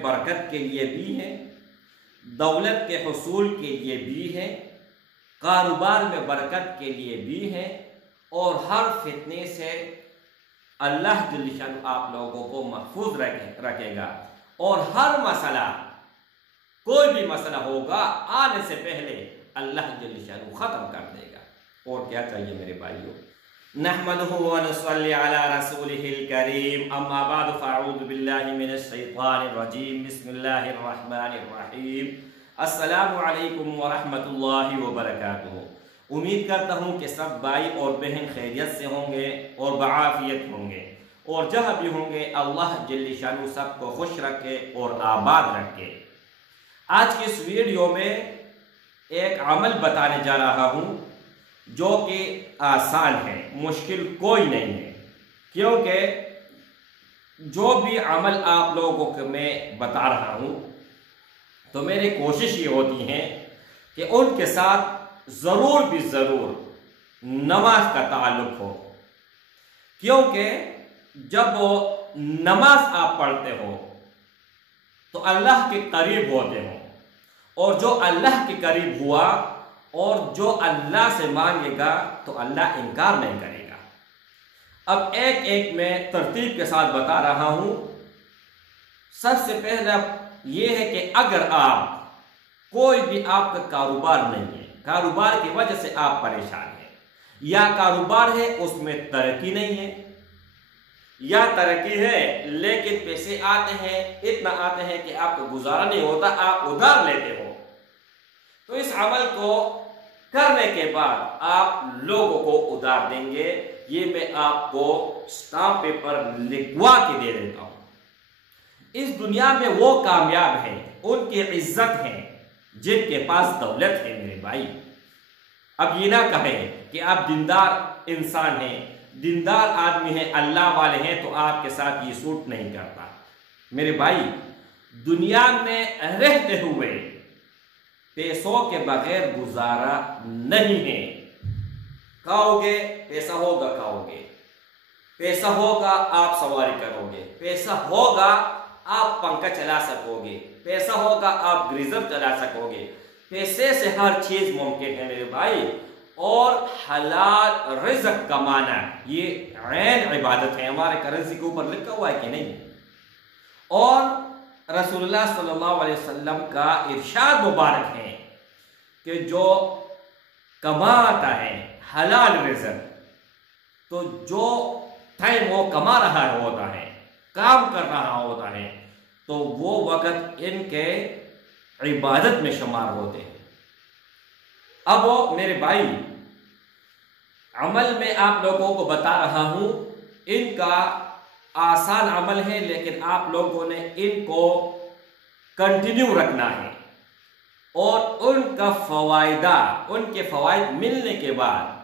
में बरकत के लिए भी है, दौलत के हुसूल के लिए भी है, कारोबार में बरकत के लिए भी है, और हर फितने से अल्लाह जल्ल शान आप लोगों को महफूज रखेगा। और हर मसला, कोई भी मसला होगा आने से पहले अल्लाह जल्ल शान ख़त्म कर देगा। और क्या चाहिए मेरे भाइयों। नहमदुहु व नसल्ली अला रसूलिहिल करीम, अम्मा बाद फ़अऊज़ु बिल्लाहि मिनश शैतानिर रजीम, बिस्मिल्लाहिर रहमानिर रहीम, अस्सलामु अलैकुम व रहमतुल्लाहि व बरकातुहू। उम्मीद करता हूँ कि सब भाई और बहन खैरियत से होंगे और बआफियत होंगे, और जहाँ भी होंगे अल्लाह जल्ल शानु सबको खुश रखे और आबाद रखे। आज की इस वीडियो में एक अमल बताने जा रहा हूँ जो कि आसान है, मुश्किल कोई नहीं है, क्योंकि जो भी अमल आप लोगों को मैं बता रहा हूँ तो मेरी कोशिश ये होती है कि उनके साथ ज़रूर भी ज़रूर नमाज का ताल्लुक़ हो, क्योंकि जब वो नमाज आप पढ़ते हो तो अल्लाह के करीब होते हो, और जो अल्लाह के करीब हुआ और जो अल्लाह से मांगेगा तो अल्लाह इनकार नहीं करेगा। अब एक एक मैं तरतीब के साथ बता रहा हूँ। सबसे पहला ये है कि अगर आप कोई भी आपका कारोबार नहीं है, कारोबार की वजह से आप परेशान हैं, या कारोबार है उसमें तरक्की नहीं है, या तरक्की है लेकिन पैसे आते हैं, इतना आते हैं कि आपको गुजारा नहीं होता, आप उधार लेते हो, तो इस अमल को करने के बाद आप लोगों को उधार देंगे। ये मैं आपको स्टाम्प पेपर लिखवा के दे देता हूं। इस दुनिया में वो कामयाब हैं, उनकी इज्जत है जिनके पास दौलत है मेरे भाई। अब ये ना कहें कि आप दीनदार इंसान हैं, दीनदार आदमी हैं, अल्लाह वाले हैं, तो आपके साथ ये सूट नहीं करता। मेरे भाई, दुनिया में रहते हुए पैसों के बगैर गुजारा नहीं है। खाओगे पैसा होगा, खाओगे पैसा होगा, आप सवारी करोगे, पैसा होगा आप पंखा चला सकोगे, पैसा होगा आप ग्रीजर चला सकोगे, पैसे से हर चीज मुमकिन है मेरे भाई। और हलाल रिज़्क़ कमाना ये ऐन इबादत है, हमारे करेंसी के ऊपर लिखा हुआ है कि नहीं। और रसूलुल्लाह सल्लल्लाहु अलैहि वसल्लम का इरशाद मुबारक है कि जो कमाता है हलाल रिज़्क़, तो जो टाइम वो कमा रहा होता है, काम कर रहा होता है, तो वो वक़्त इनके इबादत में शुमार होते हैं। अब वो मेरे भाई, अमल में आप लोगों को बता रहा हूं, इनका आसान अमल है, लेकिन आप लोगों ने इनको कंटिन्यू रखना है, और उनका फ़वायदा, उनके फ़वायद मिलने के बाद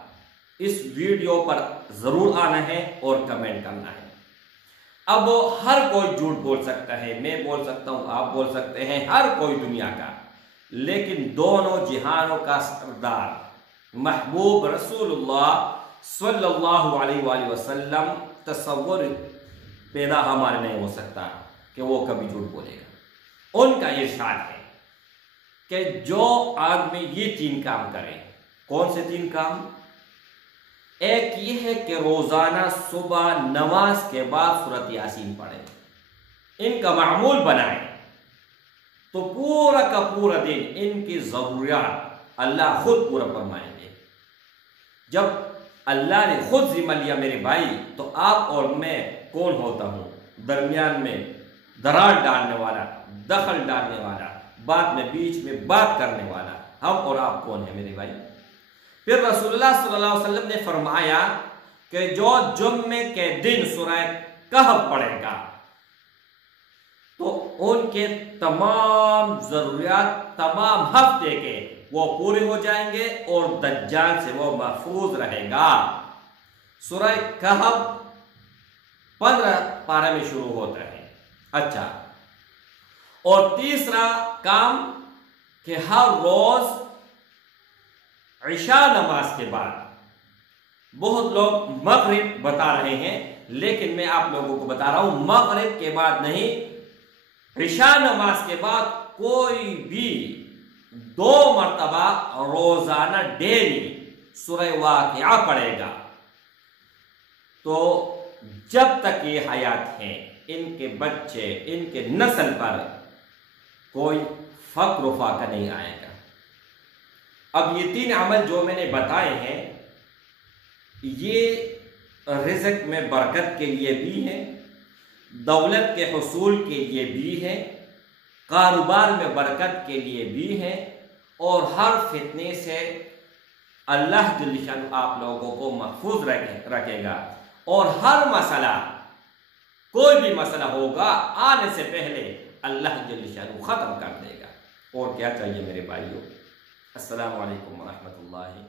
इस वीडियो पर ज़रूर आना है और कमेंट करना है। अब हर कोई झूठ बोल सकता है, मैं बोल सकता हूँ, आप बोल सकते हैं, हर कोई दुनिया का, लेकिन दोनों जिहानों का सरदार महबूब रसूलुल्लाह सल्लल्लाहु अलैहि वसल्लम, तसव्वुर पैदा हमारे नहीं हो सकता कि वो कभी झूठ बोलेगा। उनका इरशाद है कि जो आदमी ये 3 काम करे। कौन से 3 काम? एक ये है कि रोजाना सुबह नमाज के बाद सूरत यासीन पढ़े, इनका मामूल बनाए, तो पूरा का पूरा दिन इनकी जरूरियात अल्लाह खुद पूरा फरमाएंगे। जब अल्लाह ने खुद जिम्मा लिया मेरे भाई, तो आप और मैं कौन होता हूँ? दरमियान में दरार डालने वाला, दखल डालने वाला, बात में बीच में बात करने वाला, हम और आप कौन है मेरे भाई? फिर रसूलुल्लाह सल्लल्लाहु अलैहि वसल्लम ने फरमाया कि जो जुम्मे के दिन सूरह कहफ पढ़ेगा तो उनके तमाम जरूरियात तमाम हफ्ते के वो पूरे हो जाएंगे और दज्जाल से वो महफूज रहेगा। सूरह कहफ 15 पारा में शुरू होता है। अच्छा, और तीसरा काम कि हर रोज इशा नमाज के बाद, बहुत लोग मगरिब बता रहे हैं, लेकिन मैं आप लोगों को बता रहा हूं मगरिब के बाद नहीं, इशा नमाज के बाद कोई भी 2 मरतबा रोजाना डेली सूरह वाक़िया पढ़ेगा तो जब तक ये हयात हैं इनके बच्चे, इनके नस्ल पर कोई फक्र फाका नहीं आएगा। अब ये 3 अमल जो मैंने बताए हैं ये रिज़्क़ में बरकत के लिए भी हैं, दौलत के हुसूल के लिए भी है, कारोबार में बरकत के लिए भी है, और हर फितने से अल्लाह जल्ल शान आप लोगों को महफूज रखेगा, और हर मसला, कोई भी मसला होगा आने से पहले अल्लाह जल्ल शान ख़त्म कर देगा। और क्या चाहिए मेरे भाइयों। अस्सलामु अलैकुम व रहमतुल्लाहि